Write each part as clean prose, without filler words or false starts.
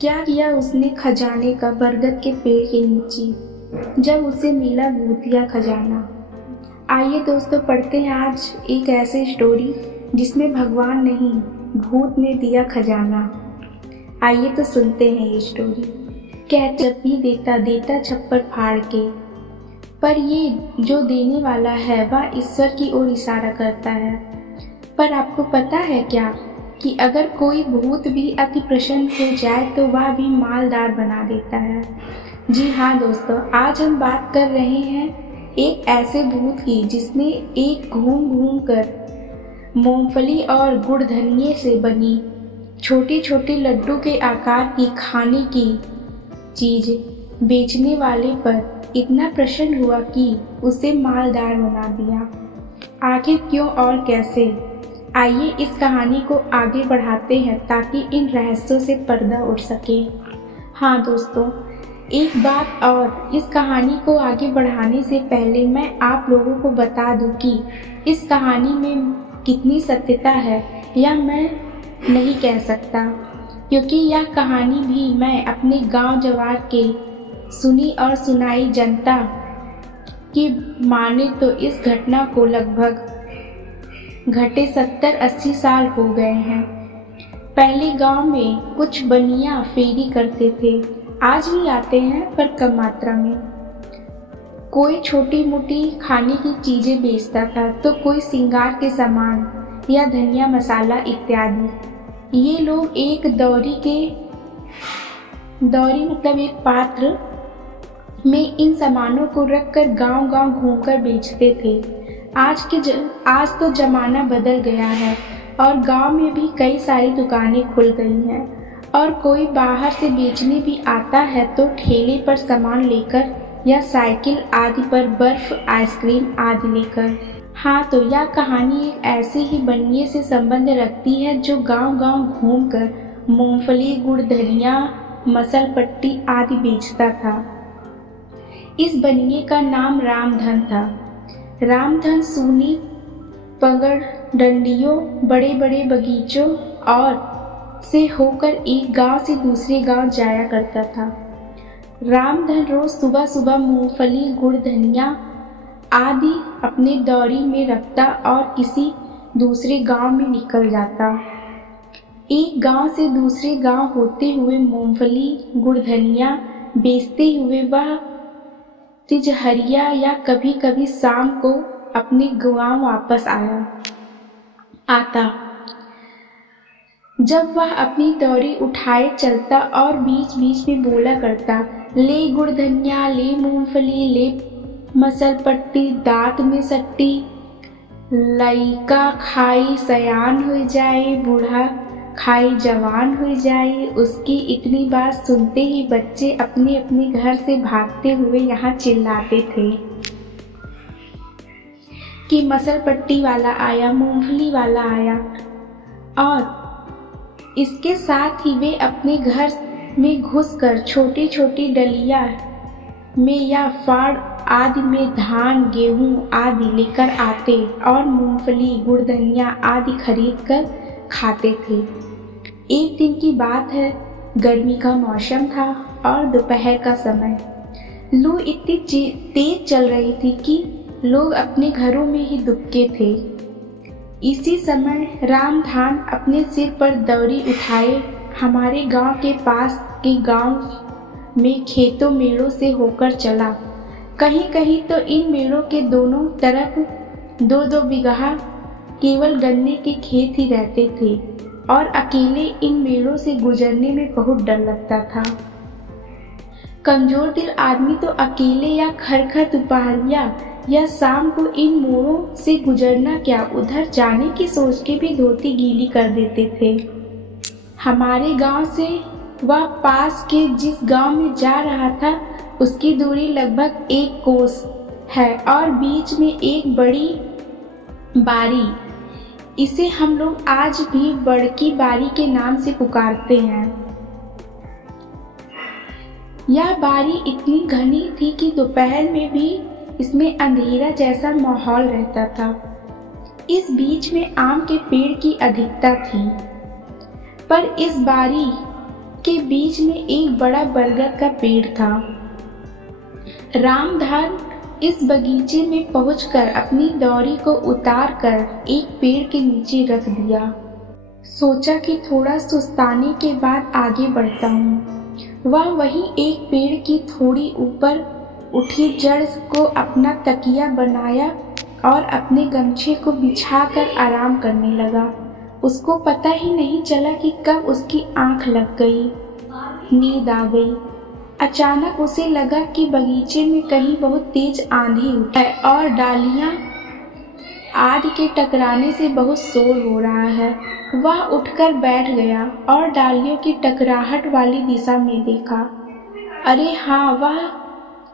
क्या किया उसने खजाने का बरगद के पेड़ के नीचे, जब उसे मिला भूतिया खजाना। आइए दोस्तों, पढ़ते हैं आज एक ऐसी स्टोरी जिसमें भगवान नहीं, भूत ने दिया खजाना। आइए तो सुनते हैं ये स्टोरी। कहते जब भी देता देता छप्पर फाड़ के, पर ये जो देने वाला है वह ईश्वर की ओर इशारा करता है। पर आपको पता है क्या कि अगर कोई भूत भी अति प्रसन्न हो जाए तो वह भी मालदार बना देता है। जी हाँ दोस्तों, आज हम बात कर रहे हैं एक ऐसे भूत की जिसने एक घूम घूम कर मूंगफली और गुड़ धनिये से बनी छोटी छोटी लड्डू के आकार की खाने की चीज बेचने वाले पर इतना प्रसन्न हुआ कि उसे मालदार बना दिया। आखिर क्यों और कैसे, आइए इस कहानी को आगे बढ़ाते हैं ताकि इन रहस्यों से पर्दा उठ सके। हाँ दोस्तों, एक बात और, इस कहानी को आगे बढ़ाने से पहले मैं आप लोगों को बता दूं कि इस कहानी में कितनी सत्यता है यह मैं नहीं कह सकता, क्योंकि यह कहानी भी मैं अपने गांव जवार के सुनी और सुनाई जनता की माने तो इस घटना को लगभग घटे 70-80 साल हो गए हैं। पहले गांव में कुछ बनिया फेरी करते थे, आज भी आते हैं पर कम मात्रा में। कोई छोटी मोटी खाने की चीजें बेचता था तो कोई श्रृंगार के सामान या धनिया मसाला इत्यादि। ये लोग एक दौरी मतलब एक पात्र में इन सामानों को रखकर गांव-गांव घूमकर बेचते थे। आज तो जमाना बदल गया है और गांव में भी कई सारी दुकानें खुल गई हैं, और कोई बाहर से बेचने भी आता है तो ठेले पर सामान लेकर या साइकिल आदि पर बर्फ, आइसक्रीम आदि लेकर। हाँ, तो यह कहानी एक ऐसे ही बनिए से संबंध रखती है जो गांव-गांव घूमकर मूंगफली, गुड़, धनिया, मसल पट्टी आदि बेचता था। इस बनिए का नाम रामधन था। रामधन सूनी पगडंडियों, बड़े बड़े बगीचों और से होकर एक गांव से दूसरे गांव जाया करता था। रामधन रोज सुबह सुबह मूंगफली, गुड़, धनिया आदि अपने दौरी में रखता और किसी दूसरे गांव में निकल जाता। एक गांव से दूसरे गांव होते हुए मूंगफली, गुड़, धनिया बेचते हुए वह तिजहरिया या कभी कभी शाम को अपने गांव वापस आता। जब वह अपनी दौरी उठाए चलता और बीच बीच में बोला करता, ले गुड़ धनिया, ले मूंगफली, ले मसल पट्टी, दांत में सट्टी, लइका खाई सयान हो जाए, बूढ़ा खाई जवान हो जाए। उसकी इतनी बात सुनते ही बच्चे अपने अपने घर से भागते हुए यहाँ चिल्लाते थे कि मसल पट्टी वाला आया, मूंगफली वाला आया। और इसके साथ ही वे अपने घर में घुसकर छोटी छोटी डलिया में या फाड़ आदि में धान, गेहूं आदि लेकर आते और मूंगफली, गुड़, धनिया आदि खरीद कर खाते थे। एक दिन की बात है, गर्मी का मौसम था और दोपहर का समय। लू इतनी तेज चल रही थी कि लोग अपने घरों में ही दुबके थे। इसी समय रामधन अपने सिर पर दौरी उठाए हमारे गांव के पास के गांव में खेतों मेड़ों से होकर चला। कहीं कहीं तो इन मेड़ों के दोनों तरफ 2-2 बीघा केवल गन्ने के खेत ही रहते थे और अकेले इन मेड़ों से गुजरने में बहुत डर लगता था। कमजोर दिल आदमी तो अकेले या खरखर दोपहरिया या शाम को इन मोड़ों से गुजरना क्या, उधर जाने की सोच के भी धोती गीली कर देते थे। हमारे गांव से वह पास के जिस गांव में जा रहा था उसकी दूरी लगभग 1 कोस है और बीच में एक बड़ी बारी, इसे हम लोग आज भी बड़की बारी के नाम से पुकारते हैं। यह बारी इतनी घनी थी कि दोपहर में भी इसमें अंधेरा जैसा माहौल रहता था। इस बीच में आम के पेड़ की अधिकता थी, पर इस बारी के बीच में एक बड़ा बरगद का पेड़ था। रामधन इस बगीचे में पहुंचकर अपनी दौरी को उतार कर एक पेड़ के नीचे रख दिया। सोचा कि थोड़ा सुस्ताने के बाद आगे बढ़ता हूँ। वह वहीं एक पेड़ की थोड़ी ऊपर उठी जड़ को अपना तकिया बनाया और अपने गमछे को बिछाकर आराम करने लगा। उसको पता ही नहीं चला कि कब उसकी आंख लग गई, नींद आ गई। अचानक उसे लगा कि बगीचे में कहीं बहुत तेज आंधी उठा है और डालियां आदि के टकराने से बहुत शोर हो रहा है। वह उठकर बैठ गया और डालियों की टकराहट वाली दिशा में देखा। अरे हाँ, वह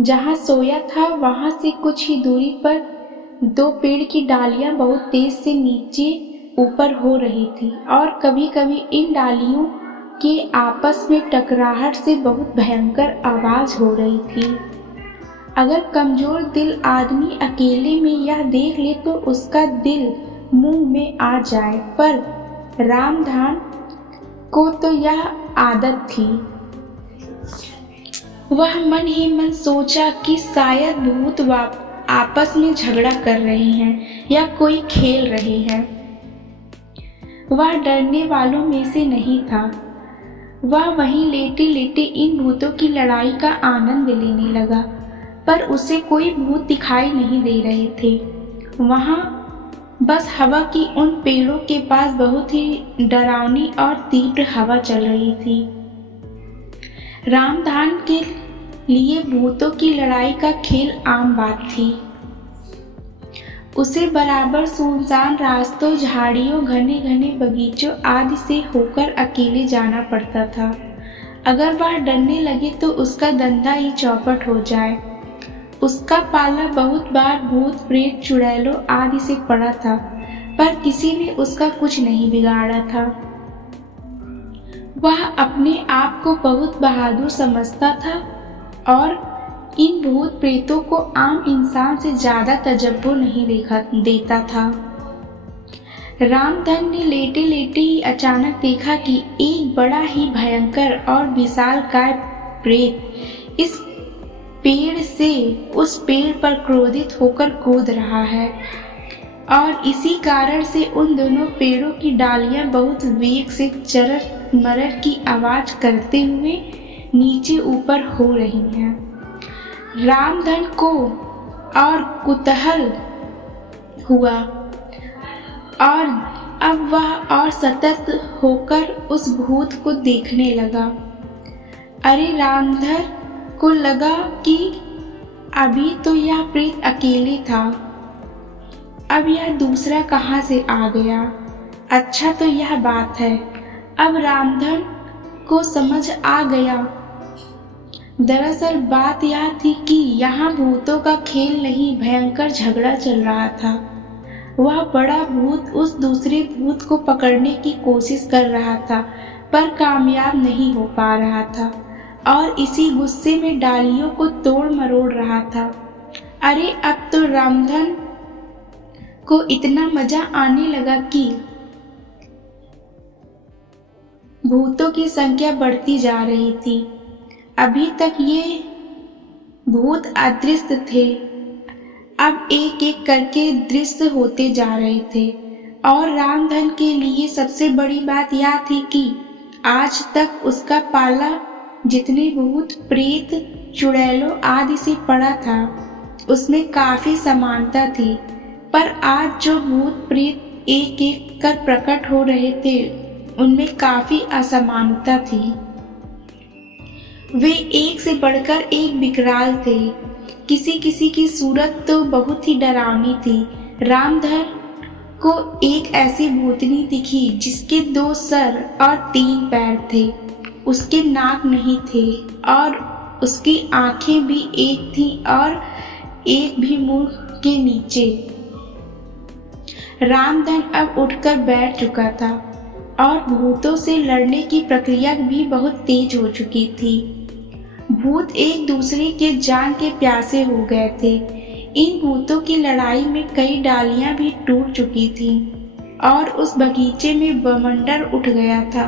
जहाँ सोया था वहाँ से कुछ ही दूरी पर दो पेड़ की डालियां बहुत तेज से नीचे ऊपर हो रही थी और कभी कभी इन डालियों के आपस में टकराहट से बहुत भयंकर आवाज हो रही थी। अगर कमजोर दिल आदमी अकेले में यह देख ले तो उसका दिल मुंह में आ जाए, पर रामधन को तो यह आदत थी। वह मन ही मन सोचा कि शायद भूत आपस में झगड़ा कर रहे हैं या कोई खेल रहे हैं। वह डरने वालों में से नहीं था। वह वहीं लेटे लेटे इन भूतों की लड़ाई का आनंद लेने लगा, पर उसे कोई भूत दिखाई नहीं दे रहे थे। वहां बस हवा की उन पेड़ों के पास बहुत ही डरावनी और तीव्र हवा चल रही थी। रामधन के लिए भूतों की लड़ाई का खेल आम बात थी। उसे बराबर सुनसान रास्तों, झाड़ियों, घने घने बगीचों आदि से होकर अकेले जाना पड़ता था। अगर वह डरने लगे तो उसका धंधा ही चौपट हो जाए। उसका पाला बहुत बार भूत, प्रेत, चुड़ैलों आदि से पड़ा था, पर किसी ने उसका कुछ नहीं बिगाड़ा था। वह अपने आप को बहुत बहादुर समझता था और इन भूत प्रेतों को आम इंसान से ज्यादा तजब्बो नहीं देता था। रामधन ने लेटे लेटे ही अचानक देखा कि एक बड़ा ही भयंकर और विशालकाय प्रेत इस पेड़ से उस पेड़ पर क्रोधित होकर कूद रहा है और इसी कारण से उन दोनों पेड़ों की डालियां बहुत वेग से चरर मरर की आवाज करते हुए नीचे ऊपर हो रही हैं। रामधन को और कुतूहल हुआ और अब वह और सतर्क होकर उस भूत को देखने लगा। अरे रामधन को लगा कि अभी तो यह प्रेत अकेले था, अब यह दूसरा कहाँ से आ गया। अच्छा तो यह बात है। अब रामधन को समझ आ गया। दरअसल बात यह थी कि यहाँ भूतों का खेल नहीं, भयंकर झगड़ा चल रहा था। वह बड़ा भूत उस दूसरे भूत को पकड़ने की कोशिश कर रहा था, पर कामयाब नहीं हो पा रहा था और इसी गुस्से में डालियों को तोड़ मरोड़ रहा था। अरे अब तो रामधन को इतना मजा आने लगा कि भूतों की संख्या बढ़ती जा रही थी। अभी तक ये भूत अदृश्य थे, अब एक एक करके दृश्य होते जा रहे थे और रामधन के लिए सबसे बड़ी बात यह थी कि आज तक उसका पाला जितने भूत, प्रेत, चुड़ैलों आदि से पड़ा था उसमें काफी समानता थी, पर आज जो भूत प्रेत एक एक कर प्रकट हो रहे थे उनमें काफी असमानता थी। वे एक से बढ़कर एक विकराल थे। किसी किसी की सूरत तो बहुत ही डरावनी थी। रामधन को एक ऐसी भूतनी दिखी जिसके 2 सर और 3 पैर थे। उसके नाक नहीं थे और उसकी आंखें भी एक थी और एक भी मुंह के नीचे। रामधन अब उठकर बैठ चुका था और भूतों से लड़ने की प्रक्रिया भी बहुत तेज हो चुकी थी। भूत एक दूसरे के जान के प्यासे हो गए थे। इन भूतों की लड़ाई में कई डालियां भी टूट चुकी थीं और उस बगीचे में बवंडर उठ गया था।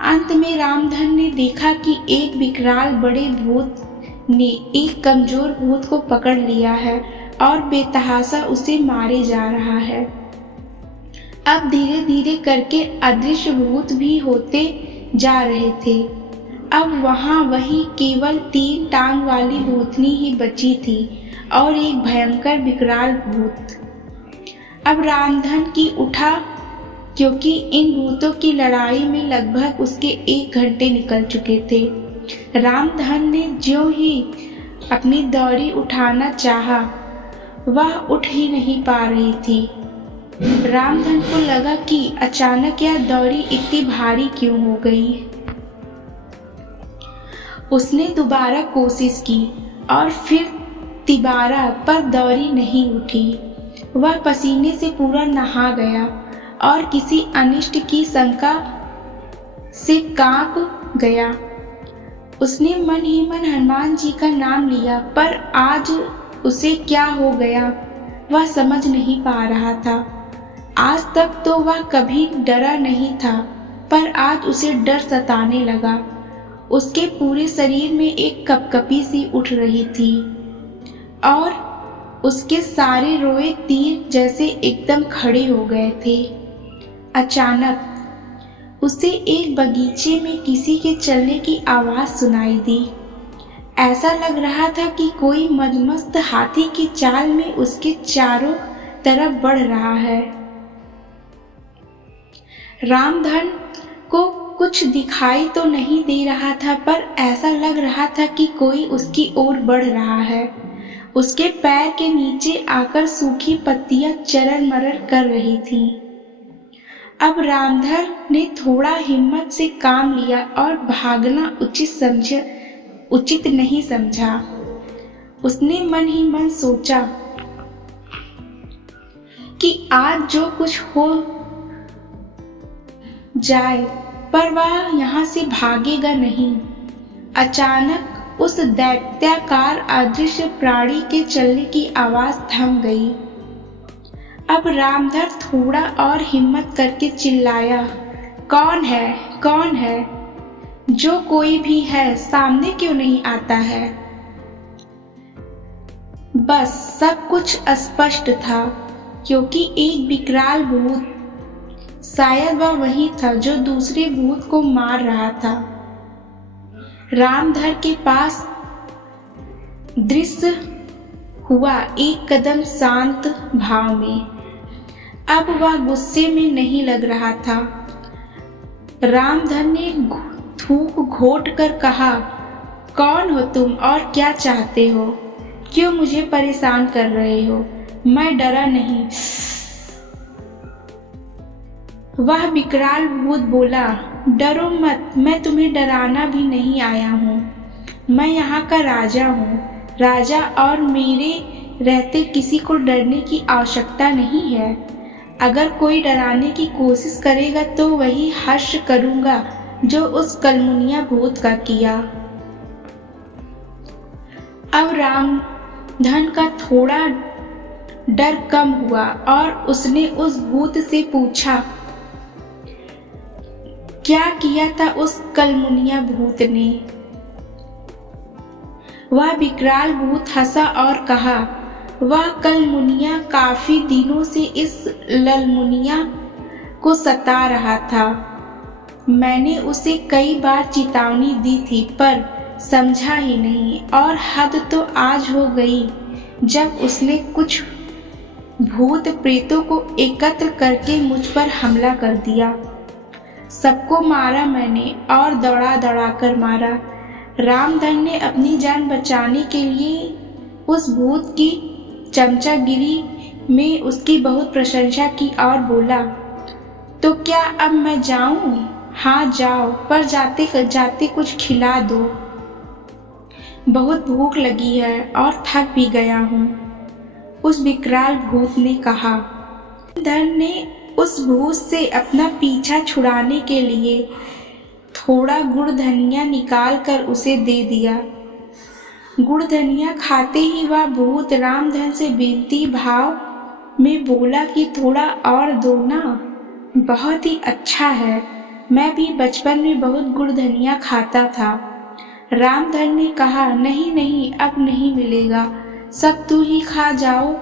अंत में रामधन ने देखा कि एक विकराल बड़े भूत ने एक कमजोर भूत को पकड़ लिया है और बेतहाशा उसे मारे जा रहा है। अब धीरे धीरे करके अदृश्य भूत भी होते जा रहे थे। अब वहाँ वही केवल 3 टांग वाली भूतनी ही बची थी और एक भयंकर विकराल भूत। अब रामधन की उठा, क्योंकि इन भूतों की लड़ाई में लगभग उसके 1 घंटे निकल चुके थे। रामधन ने ज्यों ही अपनी दौरी उठाना चाहा, वह उठ ही नहीं पा रही थी। रामधन को लगा कि अचानक यह दौरी इतनी भारी क्यों हो गई। उसने दोबारा कोशिश की और फिर तिबारा, पर दौरी नहीं उठी। वह पसीने से पूरा नहा गया और किसी अनिष्ट की शंका से कांप गया। उसने मन ही मन हनुमान जी का नाम लिया, पर आज उसे क्या हो गया वह समझ नहीं पा रहा था। आज तक तो वह कभी डरा नहीं था, पर आज उसे डर सताने लगा। उसके पूरे शरीर में एक कपकपी सी उठ रही थी और उसके सारे रोए तीर जैसे एकदम खड़े हो गए थे। अचानक उसे एक बगीचे में किसी के चलने की आवाज सुनाई दी। ऐसा लग रहा था कि कोई मदमस्त हाथी की चाल में उसके चारों तरफ बढ़ रहा है। रामधन को कुछ दिखाई तो नहीं दे रहा था, पर ऐसा लग रहा था कि कोई उसकी ओर बढ़ रहा है। उसके पैर के नीचे आकर सूखी पत्तियां चरर मरर कर रही थीं। अब रामधन ने थोड़ा हिम्मत से काम लिया और भागना उचित नहीं समझा। उसने मन ही मन सोचा कि आज जो कुछ हो जाए, पर वह यहाँ से भागेगा नहीं। अचानक उस दैत्याकार अदृश्य प्राणी के चलने की आवाज थम गई। अब रामधन थोड़ा और हिम्मत करके चिल्लाया, कौन है, कौन है? जो कोई भी है सामने क्यों नहीं आता है? बस सब कुछ स्पष्ट था, क्योंकि एक विकराल भूत, शायद वह वही था जो दूसरे भूत को मार रहा था, रामधन के पास दृश्य हुआ एक कदम शांत भाव में। अब वह गुस्से में नहीं लग रहा था। रामधन ने थूक घोट कर कहा, कौन हो तुम और क्या चाहते हो? क्यों मुझे परेशान कर रहे हो? मैं डरा नहीं। वह विकराल भूत बोला, डरो मत, मैं तुम्हें डराना भी नहीं आया हूँ। मैं यहाँ का राजा हूँ। राजा और मेरे रहते किसी को डरने की आवश्यकता नहीं है। अगर कोई डराने की कोशिश करेगा तो वही हर्ष करूँगा जो उस कलमुनिया भूत का किया। अब रामधन का थोड़ा डर कम हुआ और उसने उस भूत से पूछा, क्या किया था उस कलमुनिया भूत ने? वह विकराल भूत हंसा और कहा, वह कलमुनिया काफी दिनों से इस ललमुनिया को सता रहा था। मैंने उसे कई बार चेतावनी दी थी, पर समझा ही नहीं, और हद तो आज हो गई जब उसने कुछ भूत प्रेतों को एकत्र करके मुझ पर हमला कर दिया। सबको मारा मैंने और दौड़ा दौड़ा कर मारा। रामधन ने अपनी जान बचाने के लिए उस भूत की चमचागिरी में उसकी बहुत प्रशंसा की और बोला, तो क्या अब मैं जाऊं? हाँ जाओ, पर जाते जाते कुछ खिला दो। बहुत भूख लगी है और थक भी गया हूँ, उस विकराल भूत ने कहा। धन ने उस भूत से अपना पीछा छुड़ाने के लिए थोड़ा गुड़ धनिया निकाल कर उसे दे दिया। गुड़ धनिया खाते ही वह भूत रामधन से विनती भाव में बोला कि थोड़ा और दो ना, बहुत ही अच्छा है। मैं भी बचपन में बहुत गुड़ धनिया खाता था। रामधन ने कहा, नहीं नहीं, अब नहीं मिलेगा, सब तू ही खा जाओ,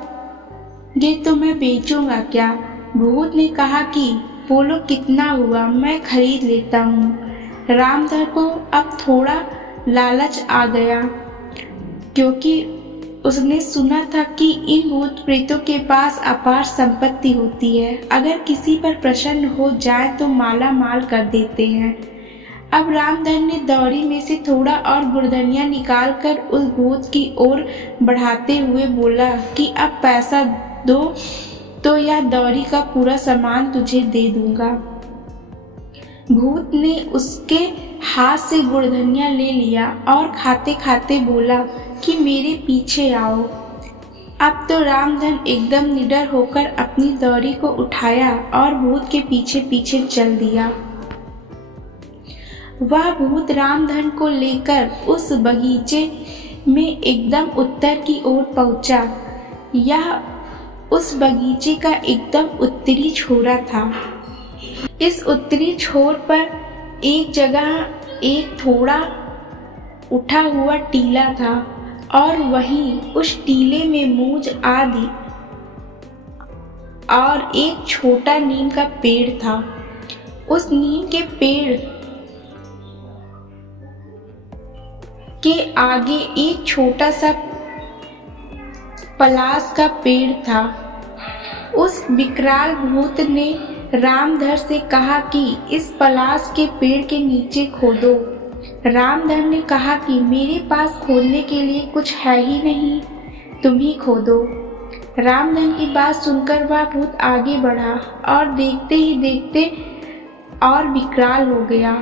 ये तो मैं बेचूंगा क्या। भूत ने कहा कि बोलो कितना हुआ, मैं खरीद लेता हूँ। रामधन को अब थोड़ा लालच आ गया, क्योंकि उसने सुना था कि इन भूत प्रेतों के पास अपार संपत्ति होती है, अगर किसी पर प्रसन्न हो जाए तो माला माल कर देते हैं। अब रामधन ने दौरी में से थोड़ा और गुड़धनिया निकालकर उस भूत की ओर बढ़ाते हुए बोला कि अब पैसा दो तो यह दौरी का पूरा सामान तुझे दे दूंगा। भूत ने उसके हाथ से गुड़धनिया ले लिया और खाते खाते बोला कि मेरे पीछे आओ। अब तो रामधन एकदम निडर होकर अपनी दौरी को उठाया और भूत के पीछे पीछे चल दिया। वह भूत रामधन को लेकर उस बगीचे में एकदम उत्तर की ओर पहुंचा। यह उस बगीचे का एकदम उत्तरी छोरा था। इस उत्तरी छोर पर एक जगह एक थोड़ा उठा हुआ टीला था और वहीं उस टीले में मूंज आदि और एक छोटा नीम का पेड़ था। उस नीम के पेड़ के आगे एक छोटा सा पलाश का पेड़ था। उस विकराल भूत ने रामधन से कहा कि इस पलाश के पेड़ के नीचे खोदो। रामधन ने कहा कि मेरे पास खोदने के लिए कुछ है ही नहीं, तुम ही खोदो। रामधन की बात सुनकर वह भूत आगे बढ़ा और देखते ही देखते और विकराल हो गया।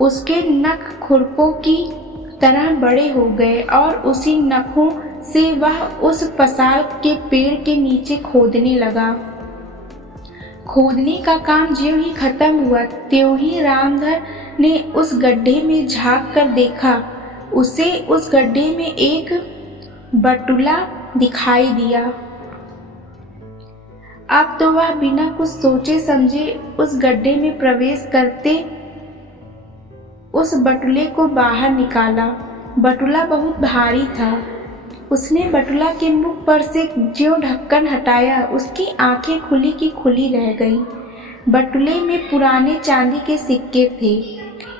उसके नख खुरपों की तरह बड़े हो गए और उसी नखों से वह उस पसाल के पेड़ के नीचे खोदने लगा। खोदने का काम ज्यों ही खत्म हुआ त्यों ही रामधन ने उस गड्ढे में झांक कर देखा। उसे उस गड्ढे में एक बटुला दिखाई दिया। अब तो वह बिना कुछ सोचे समझे उस गड्ढे में प्रवेश करते उस बटुले को बाहर निकाला। बटुला बहुत भारी था। उसने बटुला के मुख पर से ज्यों ढक्कन हटाया, उसकी आंखें खुली की खुली रह गई। बटुले में पुराने चांदी के सिक्के थे।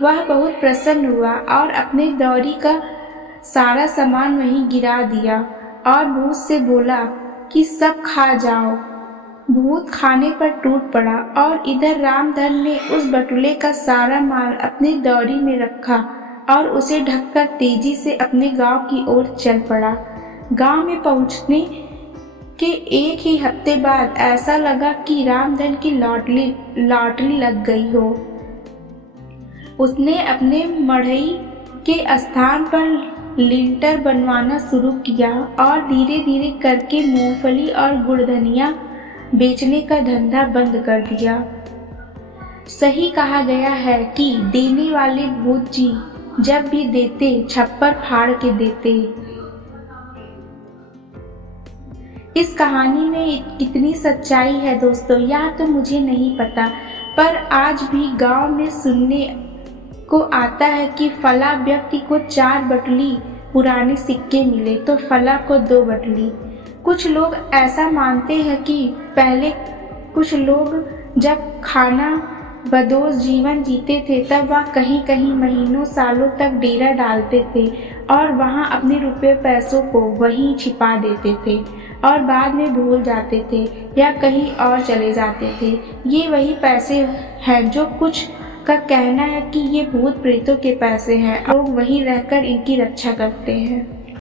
वह बहुत प्रसन्न हुआ और अपने दौरी का सारा सामान वहीं गिरा दिया और भूत से बोला कि सब खा जाओ। भूत खाने पर टूट पड़ा और इधर रामधन ने उस बटुले का सारा माल अपनी दौरी में रखा और उसे ढककर तेजी से अपने गांव की ओर चल पड़ा। गांव में पहुंचने के एक ही हफ्ते बाद ऐसा लगा कि रामधन की लॉटरी लग गई हो। उसने अपने मढ़ई के स्थान पर लिंटर बनवाना शुरू किया और धीरे धीरे करके मूंगफली और गुड़धनिया बेचने का धंधा बंद कर दिया। सही कहा गया है कि देने वाले भूत जी जब भी देते छप्पर फाड़ के देते। इस कहानी में कितनी सच्चाई है दोस्तों, यह तो मुझे नहीं पता, पर आज भी गांव में सुनने को आता है कि फला व्यक्ति को 4 बटुली पुराने सिक्के मिले तो फला को 2 बटुली। कुछ लोग ऐसा मानते हैं कि पहले कुछ लोग जब खाना बदोश जीवन जीते थे तब वह कहीं कहीं महीनों सालों तक डेरा डालते थे और वहां अपने रुपए पैसों को वहीं छिपा देते थे और बाद में भूल जाते थे या कहीं और चले जाते थे। ये वही पैसे हैं जो कुछ का कहना है कि ये भूत प्रेतों के पैसे हैं और लोग वहीं रहकर इनकी रक्षा करते हैं।